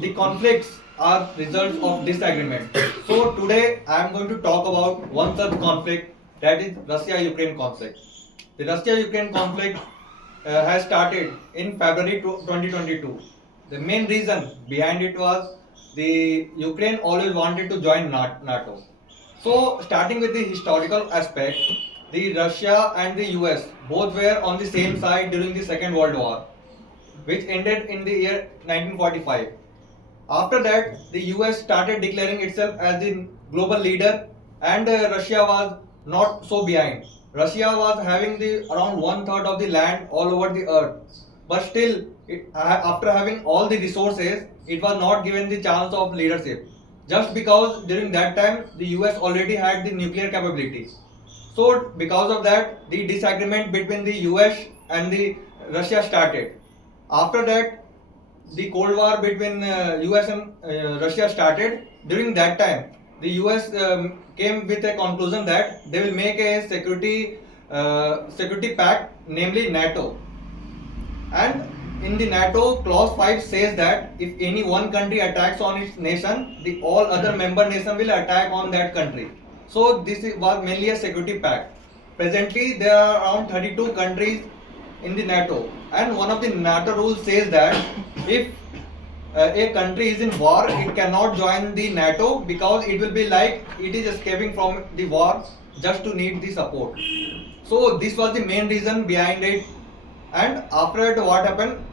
The conflicts are results of disagreement. So today I am going to talk about one such conflict, that is Russia-Ukraine conflict. The Russia-Ukraine conflict has started in February 2022. The main reason behind it was the Ukraine always wanted to join NATO. So starting with the historical aspect, the Russia and the US both were on the same side during the Second World War, which ended in the year 1945. After that, the US started declaring itself as the global leader, and Russia was not so behind. Russia was having the around one third of the land all over the earth, but still, after having all the resources, it was not given the chance of leadership. Just because during that time the US already had the nuclear capability. So because of that, the disagreement between the US and the Russia started. After that, the Cold War between US and Russia started. During that time, the US came with a conclusion that they will make a security pact, namely NATO. And in the NATO, clause 5 says that if any one country attacks on its nation, the all other member nation will attack on that country. So was mainly a security pact. Presently, there are around 32 countries in the NATO, and one of the NATO rules says that if a country is in war, it cannot join the NATO because it will be like it is escaping from the war just to need the support. So this was the main reason behind it. And after it, what happened?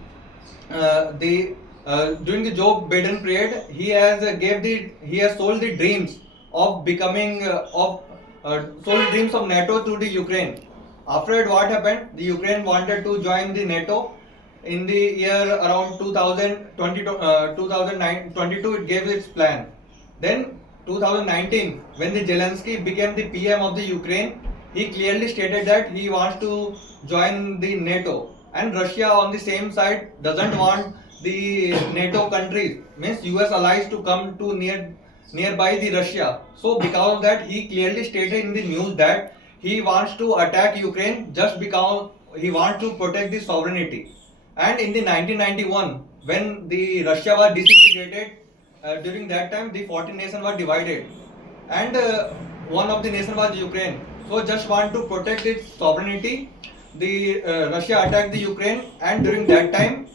The During the Joe Biden period, he has sold the dreams of becoming of sold dreams of NATO to the Ukraine. After it, what happened? The Ukraine wanted to join the NATO in the year around 2020, 2022. It gave its plan. Then 2019, when the Zelensky became the PM of the Ukraine, he clearly stated that he wants to join the NATO, and Russia on the same side doesn't want the NATO countries, means US allies, to come to nearby the Russia. So because of that, he clearly stated in the news that he wants to attack Ukraine just because he wants to protect the sovereignty. And in the 1991, when the Russia was disintegrated, during that time the 14 nations were divided, and one of the nation was Ukraine. So just want to protect its sovereignty, the Russia attacked the Ukraine, and during that time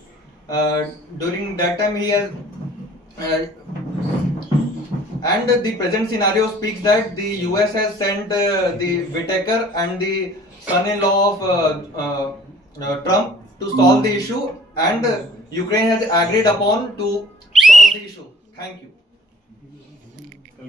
he has uh, and the present scenario speaks that the US has sent the Whitaker and the son-in-law of Trump to solve the issue, and Ukraine has agreed upon to solve the issue. Thank you.